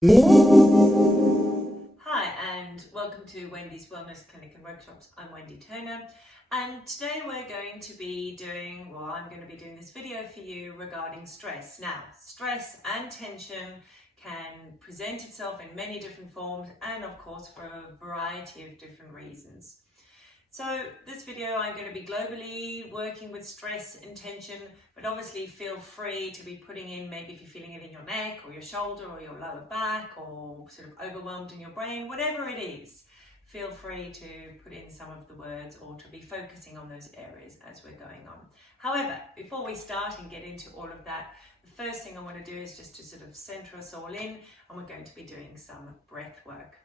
Hi and welcome to Wendy's Wellness Clinic and Workshops. I'm Wendy Turner, and today we're going to be doing, I'm going to be doing this video for you regarding stress. Now, stress and tension can present itself in many different forms and of course for a variety of different reasons. So this video I'm going to be globally working with stress and tension, but obviously feel free to be putting in, maybe if you're feeling it in your neck or your shoulder or your lower back or sort of overwhelmed in your brain, whatever it is, feel free to put in some of the words or to be focusing on those areas as we're going on. However, before we start and get into all of that, the first thing I want to do is just to sort of center us all in, and we're going to be doing some breath work.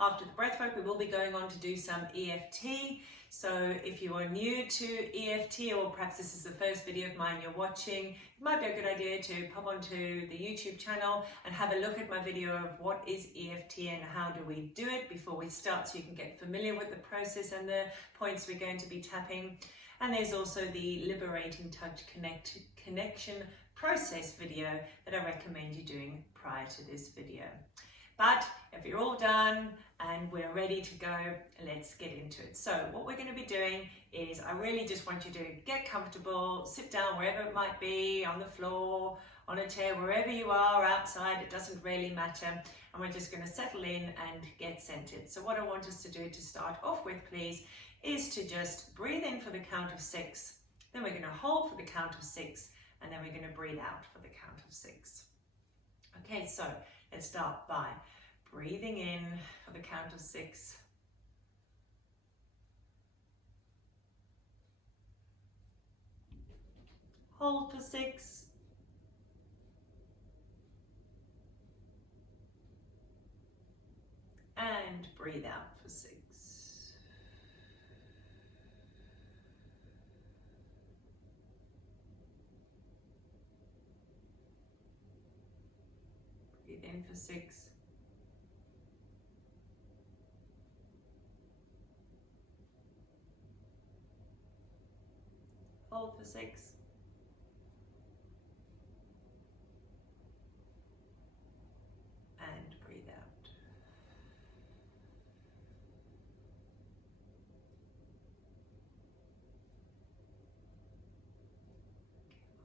After the breath work, we will be going on to do some EFT. So if you are new to EFT, or perhaps this is the first video of mine you're watching, it might be a good idea to pop onto the YouTube channel and have a look at my video of what is EFT and how do we do it before we start, so you can get familiar with the process and the points we're going to be tapping. And there's also the Liberating Touch connection process video that I recommend you doing prior to this video. But if you're all done and we're ready to go, let's get into it. So what we're going to be doing is, I really just want you to get comfortable, sit down wherever it might be, on the floor, on a chair, wherever you are, outside, it doesn't really matter. And we're just going to settle in and get centered. So what I want us to do to start off with, please, is to just breathe in for the count of 6. Then we're going to hold for the count of 6. And then we're going to breathe out for the count of 6. Okay, so let's start by breathing in for the count of 6. Hold for 6. And breathe out for 6. Breathe in for 6. Hold for 6. And breathe out.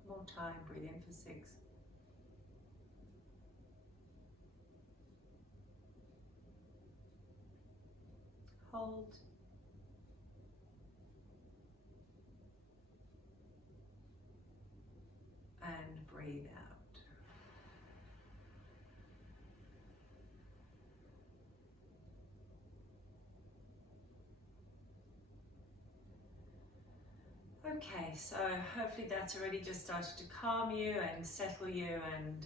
One more time, breathe in for 6. Hold. And breathe out. Okay, so hopefully that's already just started to calm you and settle you. And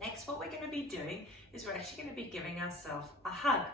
next, what we're going to be doing is we're actually going to be giving ourselves a hug,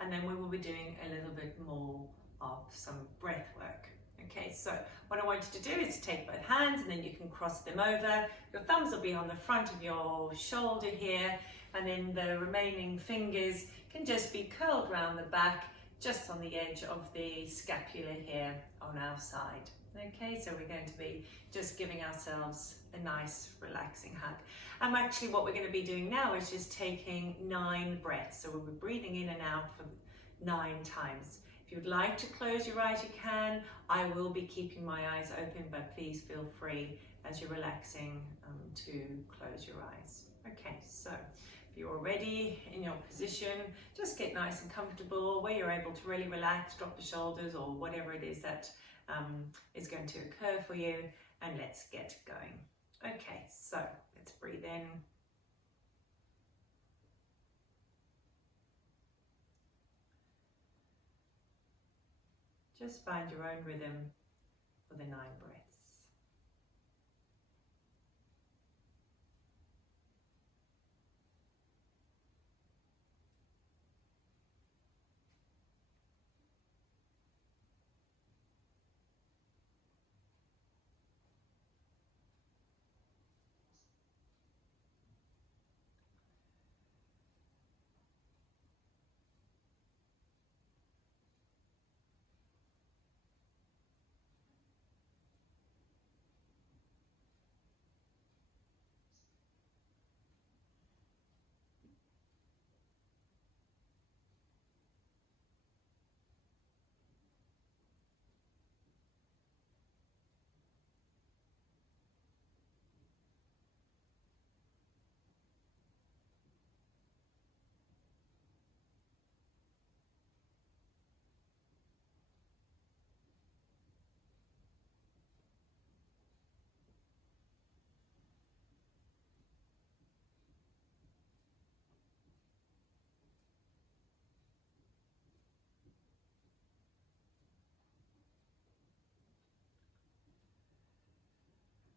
and then we will be doing a little bit more of some breath work. Okay, so what I want you to do is to take both hands, and then you can cross them over. Your thumbs will be on the front of your shoulder here, and then the remaining fingers can just be curled around the back, just on the edge of the scapula here on our side. Okay, so we're going to be just giving ourselves a nice relaxing hug. And actually what we're going to be doing now is just taking 9 breaths. So we'll be breathing in and out for 9 times. If you'd like to close your eyes, you can. I will be keeping my eyes open, but please feel free as you're relaxing to close your eyes. Okay, so if you're ready in your position, just get nice and comfortable where you're able to really relax, drop the shoulders or whatever it is that is going to occur for you, and let's get going. Okay, so let's breathe in. Just find your own rhythm for the 9 breaths.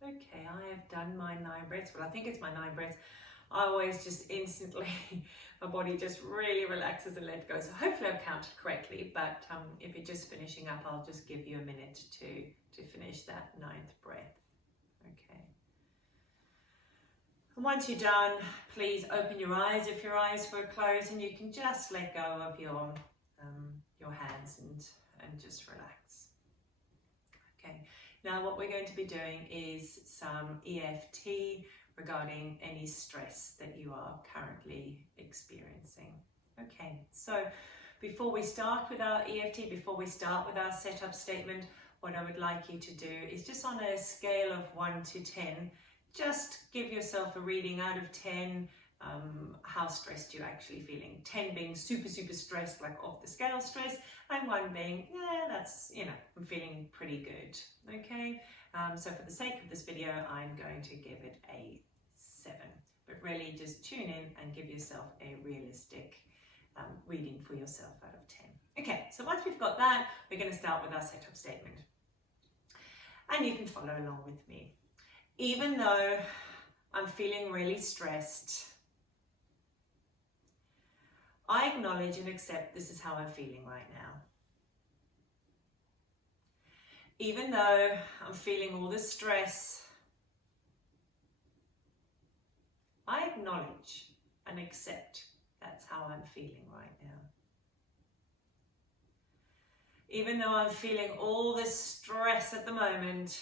Okay, I have done my 9 breaths. Well, I think it's my 9 breaths. I always just instantly, my body just really relaxes and let go. So hopefully I've counted correctly, but if you're just finishing up, I'll just give you a minute to finish that 9th breath. Okay. And once you're done, please open your eyes if your eyes were closed, and you can just let go of your hands and just relax. Okay. Now what we're going to be doing is some EFT regarding any stress that you are currently experiencing. Okay, so before we start with our EFT, before we start with our setup statement, what I would like you to do is just on a scale of 1 to 10, just give yourself a reading out of 10, how stressed you're actually feeling. 10 being super, super stressed, like off the scale stress, and 1 being, yeah, that's, I'm feeling pretty good. Okay, so for the sake of this video, I'm going to give it a 7, but really just tune in and give yourself a realistic reading for yourself out of 10. Okay, so once we've got that, we're going to start with our setup statement. And you can follow along with me. Even though I'm feeling really stressed, I acknowledge and accept this is how I'm feeling right now. Even though I'm feeling all this stress, I acknowledge and accept that's how I'm feeling right now. Even though I'm feeling all this stress at the moment,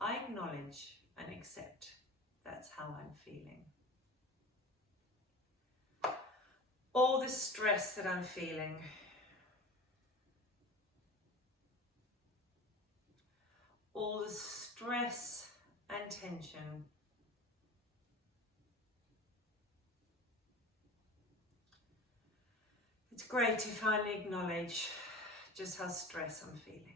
I acknowledge and accept that's how I'm feeling. All the stress that I'm feeling, all the stress and tension, it's great to finally acknowledge just how stressed I'm feeling.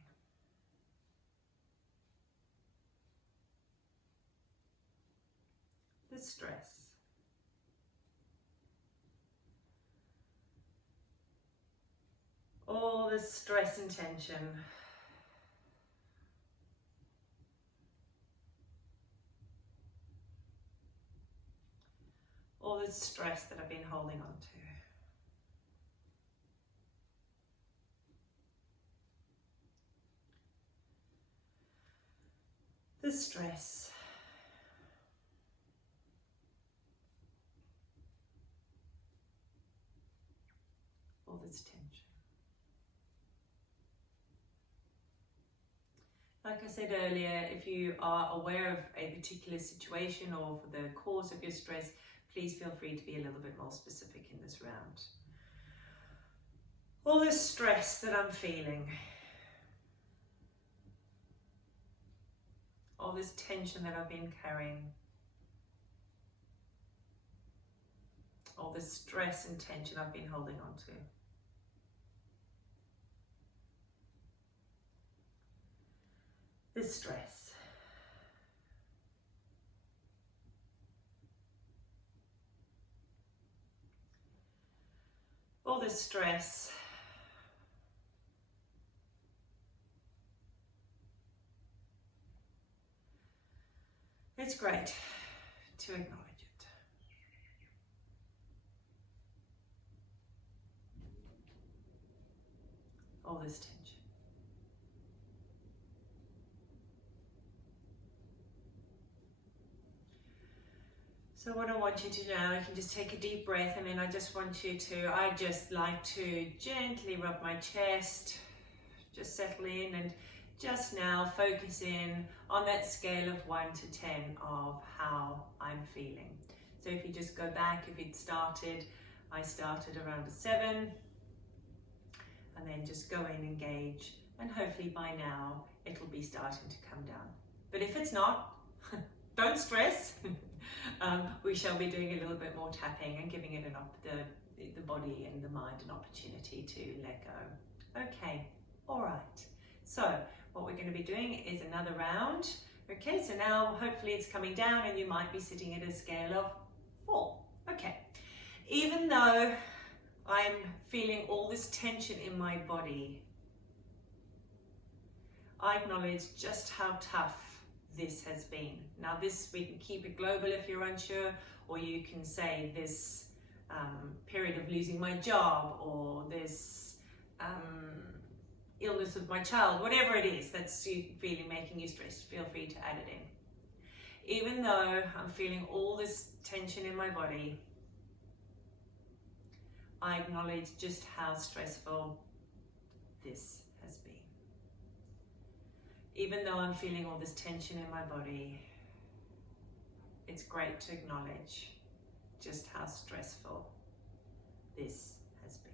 The stress. All the stress and tension. All the stress that I've been holding on to. The stress. All this tension. Like I said earlier, if you are aware of a particular situation or for the cause of your stress, please feel free to be a little bit more specific in this round. All this stress that I'm feeling, all this tension that I've been carrying, all this stress and tension I've been holding on to. This stress. All this stress. It's great to acknowledge it. All this tension. So what I want you to do now, you can just take a deep breath, and then I just like to gently rub my chest, just settle in, and just now focus in on that scale of 1 to 10 of how I'm feeling. So if you just go back, I started around a 7, and then just go in, engage, and hopefully by now it'll be starting to come down. But if it's not, don't stress. We shall be doing a little bit more tapping and giving it the body and the mind an opportunity to let go. Okay, all right. So what we're going to be doing is another round. Okay, so now hopefully it's coming down and you might be sitting at a scale of 4. Okay, even though I'm feeling all this tension in my body, I acknowledge just how tough this has been. Now this, we can keep it global if you're unsure, or you can say this period of losing my job, or this illness of my child, whatever it is that's feeling making you stressed, feel free to add it in. Even though I'm feeling all this tension in my body, I acknowledge just how stressful this has been. Even though I'm feeling all this tension in my body, it's great to acknowledge just how stressful this has been.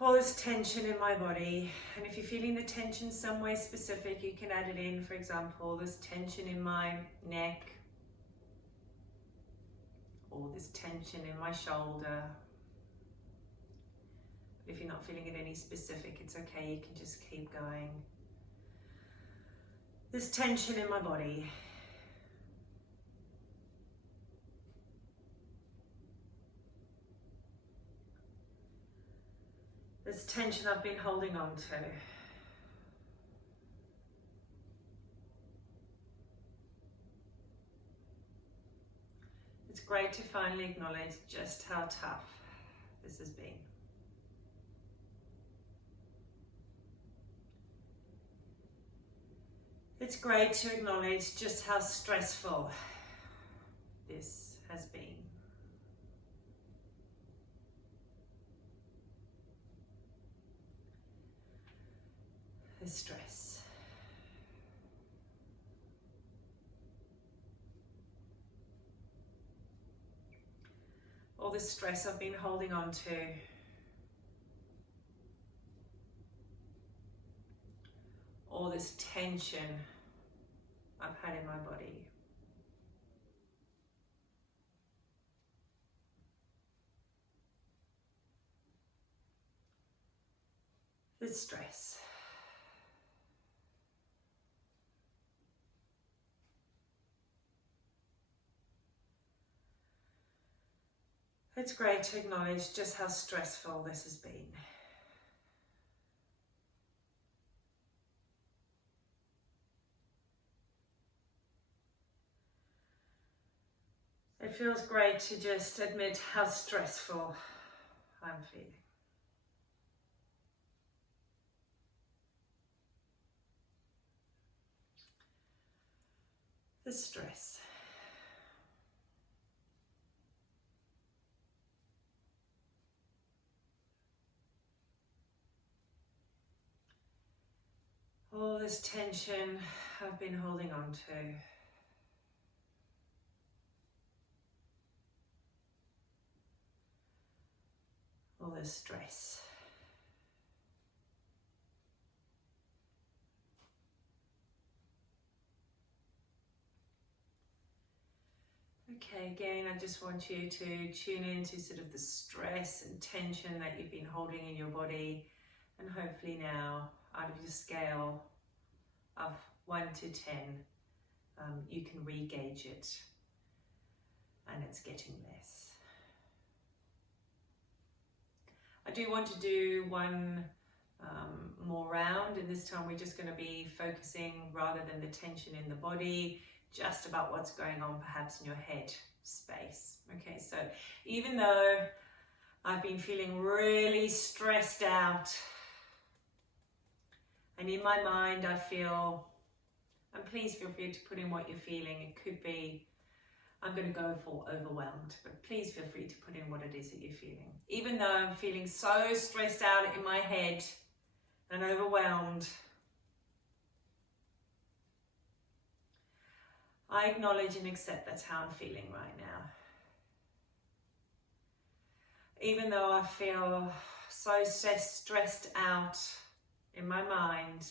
All this tension in my body, and if you're feeling the tension somewhere specific, you can add it in. For example, this tension in my neck, or this tension in my shoulder. If you're not feeling it any specific, it's okay, you can just keep going. This tension in my body. This tension I've been holding on to. It's great to finally acknowledge just how tough this has been. It's great to acknowledge just how stressful this has been. The stress. All the stress I've been holding on to. All this tension I've had in my body. The stress. It's great to acknowledge just how stressful this has been. It feels great to just admit how stressful I'm feeling. The stress. All this tension I've been holding on to. All this stress. Okay, again, I just want you to tune into sort of the stress and tension that you've been holding in your body, and hopefully now, out of your scale of 1 to 10, you can re-gauge it, and it's getting less. I do want to do one more round, and this time we're just going to be focusing, rather than the tension in the body, just about what's going on perhaps in your head space. Okay, so even though I've been feeling really stressed out, and in my mind I feel, and please feel free to put in what you're feeling. It could be, I'm going to go for overwhelmed, but please feel free to put in what it is that you're feeling. Even though I'm feeling so stressed out in my head and overwhelmed, I acknowledge and accept that's how I'm feeling right now. Even though I feel so stressed out in my mind,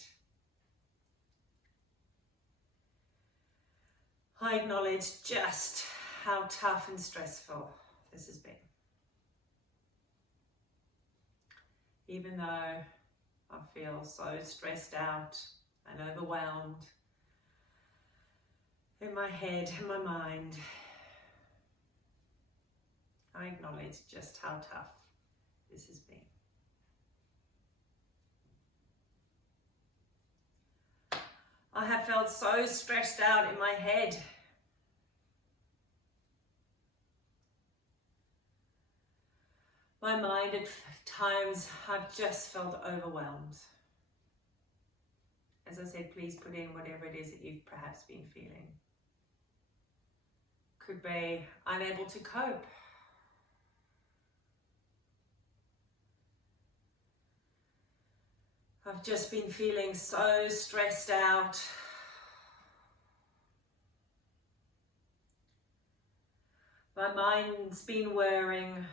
I acknowledge just how tough and stressful this has been. Even though I feel so stressed out and overwhelmed in my head and my mind, I acknowledge just how tough this has been. I have felt so stressed out in my head. My mind at times, I've just felt overwhelmed. As I said, please put in whatever it is that you've perhaps been feeling. Could be unable to cope. I've just been feeling so stressed out. My mind's been whirring.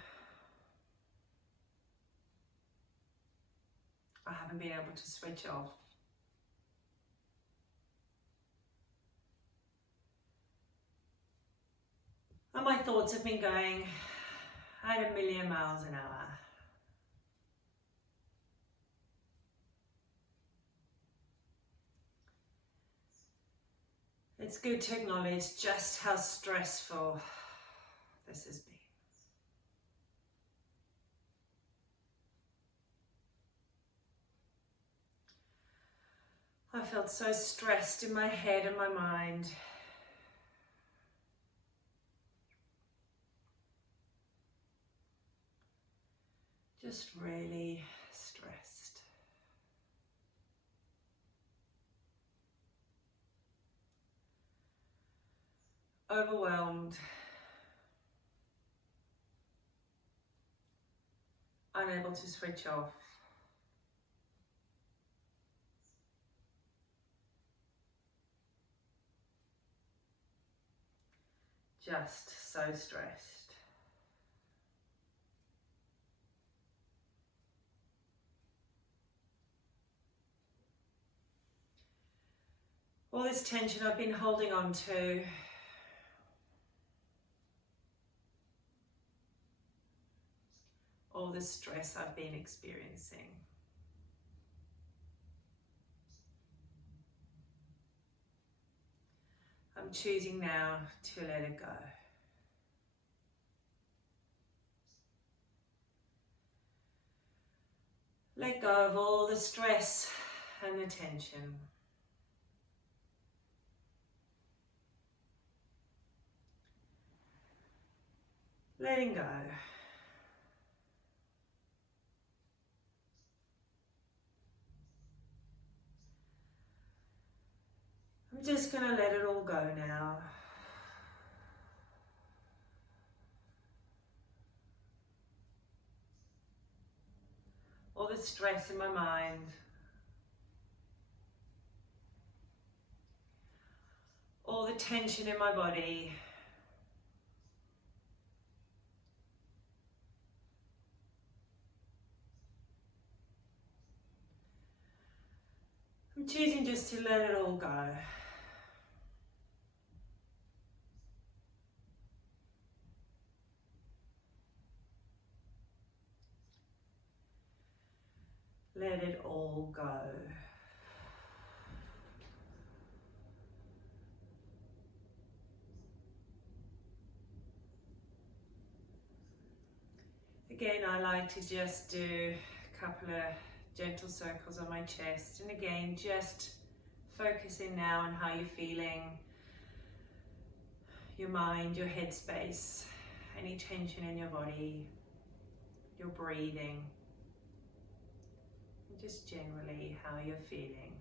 I haven't been able to switch off. And my thoughts have been going at 1,000,000 miles an hour. It's good to acknowledge just how stressful this has been. I felt so stressed in my head and my mind. Just really stressed. Overwhelmed. Unable to switch off. Just so stressed. All this tension I've been holding on to. All the stress I've been experiencing. I'm choosing now to let it go. Let go of all the stress and the tension. Letting go. I'm just going to let it all go now. All the stress in my mind. All the tension in my body. I'm choosing just to let it all go. Let it all go. Again, I like to just do a couple of gentle circles on my chest, and again, just focusing now on how you're feeling, your mind, your headspace, any tension in your body, your breathing. Just generally how you're feeling,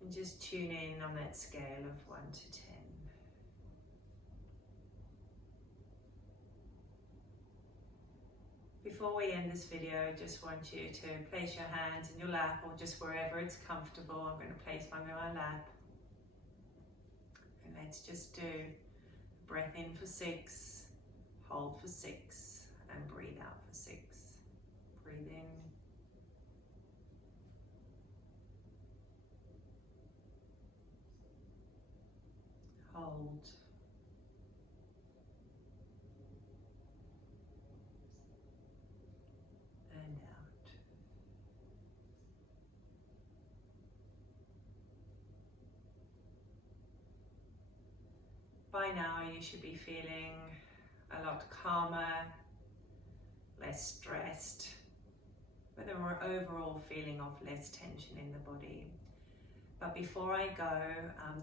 and just tune in on that scale of 1 to 10. Before we end this video, I just want you to place your hands in your lap or just wherever it's comfortable. I'm going to place mine in my lap, and let's just do breath in for 6, hold for 6, and breathe out for 6. Breathe in. Hold. And out. By now you should be feeling a lot calmer, less stressed, with an overall feeling of less tension in the body. But before I go,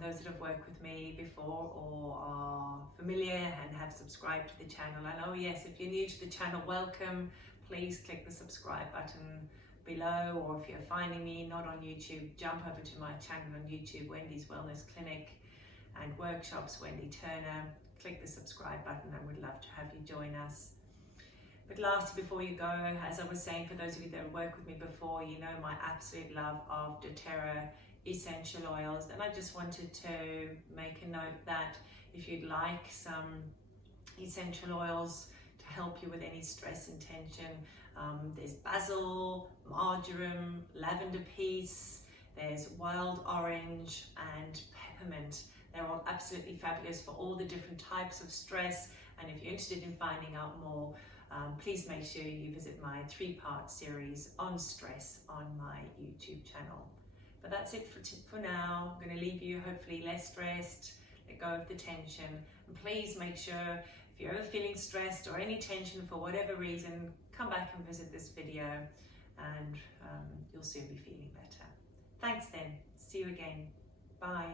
those that have worked with me before or are familiar and have subscribed to the channel, and oh yes, if you're new to the channel, welcome. Please click the subscribe button below, or if you're finding me not on YouTube, jump over to my channel on YouTube, Wendy's Wellness Clinic and Workshops, Wendy Turner. Click the subscribe button. I would love to have you join us. But lastly, before you go, as I was saying, for those of you that have worked with me before, you know my absolute love of doTERRA essential oils. And I just wanted to make a note that if you'd like some essential oils to help you with any stress and tension, there's basil, marjoram, lavender peace, there's wild orange and peppermint. They're all absolutely fabulous for all the different types of stress. And if you're interested in finding out more, please make sure you visit my 3-part series on stress on my YouTube channel. But that's it for now. I'm going to leave you hopefully less stressed, let go of the tension. And please make sure, if you're ever feeling stressed or any tension for whatever reason, come back and visit this video and you'll soon be feeling better. Thanks then. See you again. Bye.